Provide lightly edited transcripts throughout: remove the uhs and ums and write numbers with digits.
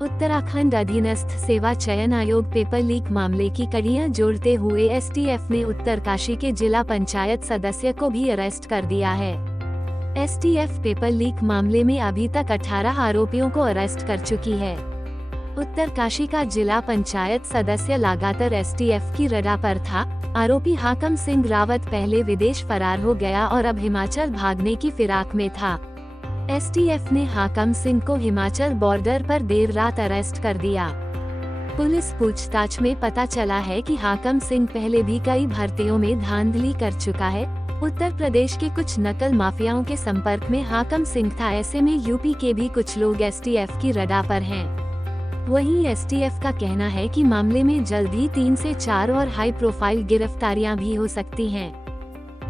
उत्तराखंड अधीनस्थ सेवा चयन आयोग पेपर लीक मामले की कड़ियां जोड़ते हुए एसटीएफ ने उत्तरकाशी के जिला पंचायत सदस्य को भी अरेस्ट कर दिया है। एसटीएफ पेपर लीक मामले में अभी तक 18 आरोपियों को अरेस्ट कर चुकी है। उत्तरकाशी का जिला पंचायत सदस्य लगातार एसटीएफ की रडा पर था। आरोपी हाकम सिंह रावत पहले विदेश फरार हो गया और अब हिमाचल भागने की फिराक में था। एसटीएफ ने हाकम सिंह को हिमाचल बॉर्डर पर देर रात अरेस्ट कर दिया। पुलिस पूछताछ में पता चला है कि हाकम सिंह पहले भी कई भर्तियों में धांधली कर चुका है। उत्तर प्रदेश के कुछ नकल माफियाओं के संपर्क में हाकम सिंह था। ऐसे में यूपी के भी कुछ लोग एसटीएफ की रडा पर हैं। वहीं एसटीएफ का कहना है कि मामले में जल्द ही 3 से 4 और हाई प्रोफाइल गिरफ्तारियां भी हो सकती हैं।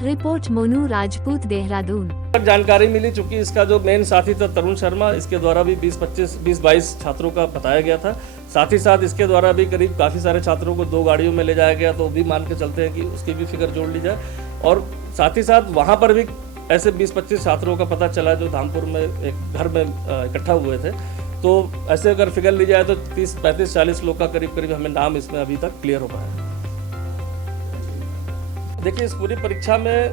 रिपोर्ट मोनू राजपूत, देहरादून। जानकारी मिली चूंकि इसका जो मेन साथी था तरुण शर्मा, इसके द्वारा भी 20-22 छात्रों का बताया गया था। साथ ही साथ इसके द्वारा भी करीब काफ़ी सारे छात्रों को 2 गाड़ियों में ले जाया गया, तो भी मान के चलते हैं कि उसकी भी फिगर जोड़ ली जाए। और साथ ही साथ वहाँ पर भी ऐसे 20-25 छात्रों का पता चला जो धामपुर में एक घर में इकट्ठा हुए थे। तो ऐसे अगर फिगर ली जाए तो 30-35-40 लोग का करीब हमें नाम इसमें अभी तक क्लियर हो पाया। देखिए, इस पूरी परीक्षा में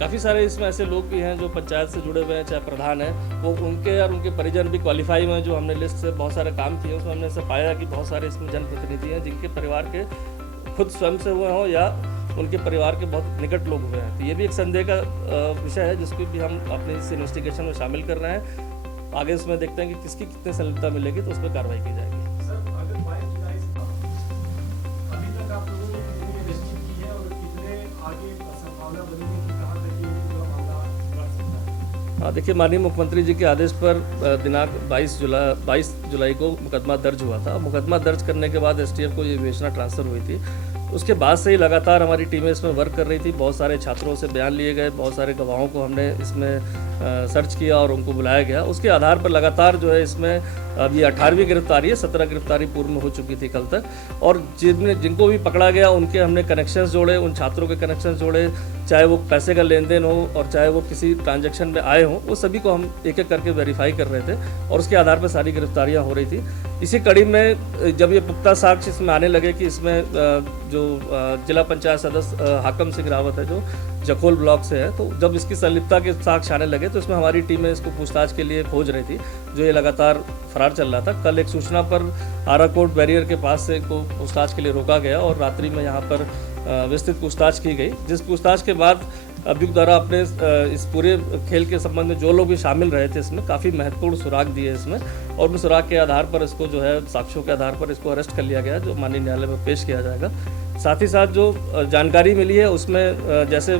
काफ़ी सारे इसमें ऐसे लोग भी हैं जो पंचायत से जुड़े हुए हैं, चाहे प्रधान है वो, उनके और उनके परिजन भी क्वालिफाई हुए हैं। जो हमने लिस्ट से बहुत सारे काम किए उसमें हमने ऐसा पाया कि बहुत सारे इसमें जनप्रतिनिधि हैं जिनके परिवार के खुद स्वयं से हुए हों या उनके परिवार के बहुत निकट लोग हुए हैं। तो ये भी एक संदेह का विषय है जिसको भी हम अपने इस इन्वेस्टिगेशन में शामिल कर रहे हैं। आगे इसमें देखते हैं कि किसकी कितनी संलिप्तता मिलेगी तो उस पर कार्रवाई की जाएगी। हाँ, देखिए, माननीय मुख्यमंत्री जी के आदेश पर दिनांक 22 जुलाई को मुकदमा दर्ज हुआ था। मुकदमा दर्ज करने के बाद एसटीएफ को ये विवेचना ट्रांसफ़र हुई थी। उसके बाद से ही लगातार हमारी टीमें इसमें वर्क कर रही थी। बहुत सारे छात्रों से बयान लिए गए, बहुत सारे गवाहों को हमने इसमें सर्च किया और उनको बुलाया गया। उसके आधार पर लगातार जो है इसमें अब ये 18वीं गिरफ्तारी है। 17 गिरफ्तारी पूर्व में हो चुकी थी कल तक। और जिनको भी पकड़ा गया उनके हमने कनेक्शंस जोड़े, उन छात्रों के कनेक्शंस जोड़े, चाहे वो पैसे का लेन देन हो और चाहे वो किसी ट्रांजैक्शन में आए हों, वो सभी को हम एक एक करके वेरीफाई कर रहे थे और उसके आधार पर सारी गिरफ्तारियाँ हो रही थी। इसी कड़ी में जब ये पुख्ता साक्ष्य इसमें आने लगे कि इसमें जो जिला पंचायत सदस्य हाकम सिंह रावत है जो जखोल ब्लॉक से है, तो जब इसकी संलिप्तता के साक्ष्य आने लगे तो इसमें हमारी टीमें इसको पूछताछ के लिए खोज रही थी, जो ये लगातार फरार चल रहा था। कल एक सूचना पर आराकोट बैरियर के पास से इनको पूछताछ के लिए रोका गया और रात्रि में यहाँ पर विस्तृत पूछताछ की गई, जिस पूछताछ के बाद अभियुक्त द्वारा अपने इस पूरे खेल के संबंध में जो लोग भी शामिल रहे थे इसमें काफ़ी महत्वपूर्ण सुराग दिए इसमें, और उन सुराग के आधार पर इसको जो है साक्ष्यों के आधार पर इसको अरेस्ट कर लिया गया, जो माननीय न्यायालय में पेश किया जाएगा। साथ ही साथ जो जानकारी मिली है उसमें जैसे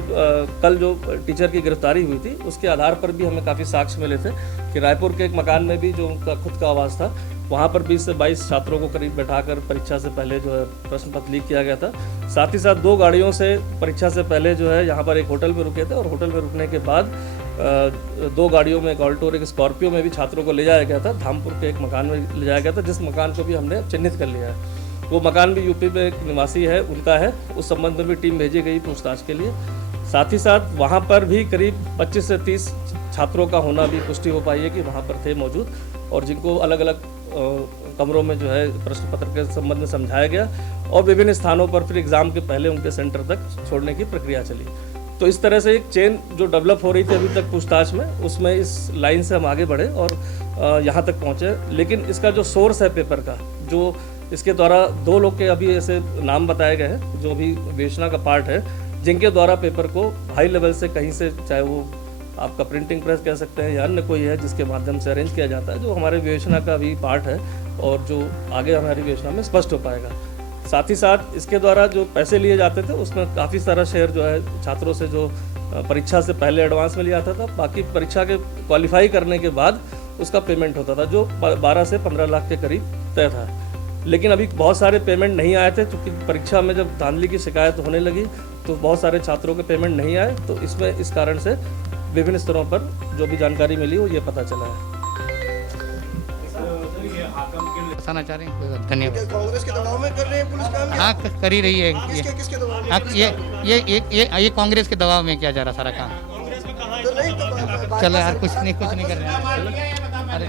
कल जो टीचर की गिरफ्तारी हुई थी उसके आधार पर भी हमें काफ़ी साक्ष्य मिले थे कि रायपुर के एक मकान में भी जो उनका खुद का आवास था, वहाँ पर 20 से 22 छात्रों को करीब बैठाकर परीक्षा से पहले जो है प्रश्न पत्र लीक किया गया था। साथ ही साथ 2 गाड़ियों से परीक्षा से पहले जो है यहाँ पर एक होटल में रुके थे और होटल में रुकने के बाद 2 गाड़ियों में, एक ऑल्टो और एक स्कॉर्पियो में भी छात्रों को ले जाया गया था। धामपुर के एक मकान में ले जाया गया था, जिस मकान को भी हमने चिन्हित कर लिया है। वो मकान भी यूपी में एक निवासी है, उनका है। उस संबंध में भी टीम भेजी गई पूछताछ के लिए। साथ ही साथ वहाँ पर भी करीब 25 से 30 छात्रों का होना भी पुष्टि हो पाई है कि वहाँ पर थे मौजूद, और जिनको अलग अलग कमरों में जो है प्रश्न पत्र के संबंध में समझाया गया और विभिन्न स्थानों पर फिर एग्ज़ाम के पहले उनके सेंटर तक छोड़ने की प्रक्रिया चली। तो इस तरह से एक चेन जो डेवलप हो रही थी अभी तक पूछताछ में, उसमें इस लाइन से हम आगे बढ़े और यहाँ तक पहुँचे। लेकिन इसका जो सोर्स है पेपर का, जो इसके द्वारा 2 लोग के अभी ऐसे नाम बताए गए हैं जो भी विवेचना का पार्ट है, जिनके द्वारा पेपर को हाई लेवल से कहीं से, चाहे वो आपका प्रिंटिंग प्रेस कह सकते हैं या अन्य कोई है जिसके माध्यम से अरेंज किया जाता है, जो हमारे विवेचना का भी पार्ट है और जो आगे हमारी विवेचना में स्पष्ट हो पाएगा। साथ ही साथ इसके द्वारा जो पैसे लिए जाते थे उसमें काफ़ी सारा शेयर जो है छात्रों से जो परीक्षा से पहले एडवांस में लिया था, बाकी परीक्षा के क्वालिफाई करने के बाद उसका पेमेंट होता था, जो 12 से 15 लाख के करीब तय था। लेकिन अभी बहुत सारे पेमेंट नहीं आए थे, क्योंकि परीक्षा में जब धांधली की शिकायत होने लगी तो बहुत सारे छात्रों के पेमेंट नहीं आए। तो इसमें इस कारण से विभिन्न स्तरों पर जो भी जानकारी मिली वो ये पता चला है। बताना चाह रहे हैं, धन्यवाद। कांग्रेस के दबाव में कर रहे हैं पुलिस काम? हाँ, कर ही रही है। किसके दबाव में? हाँ, ये कांग्रेस के दबाव में किया जा रहा सारा काम। तो नहीं तो चलो यार, कुछ नहीं कर रहे हैं। अरे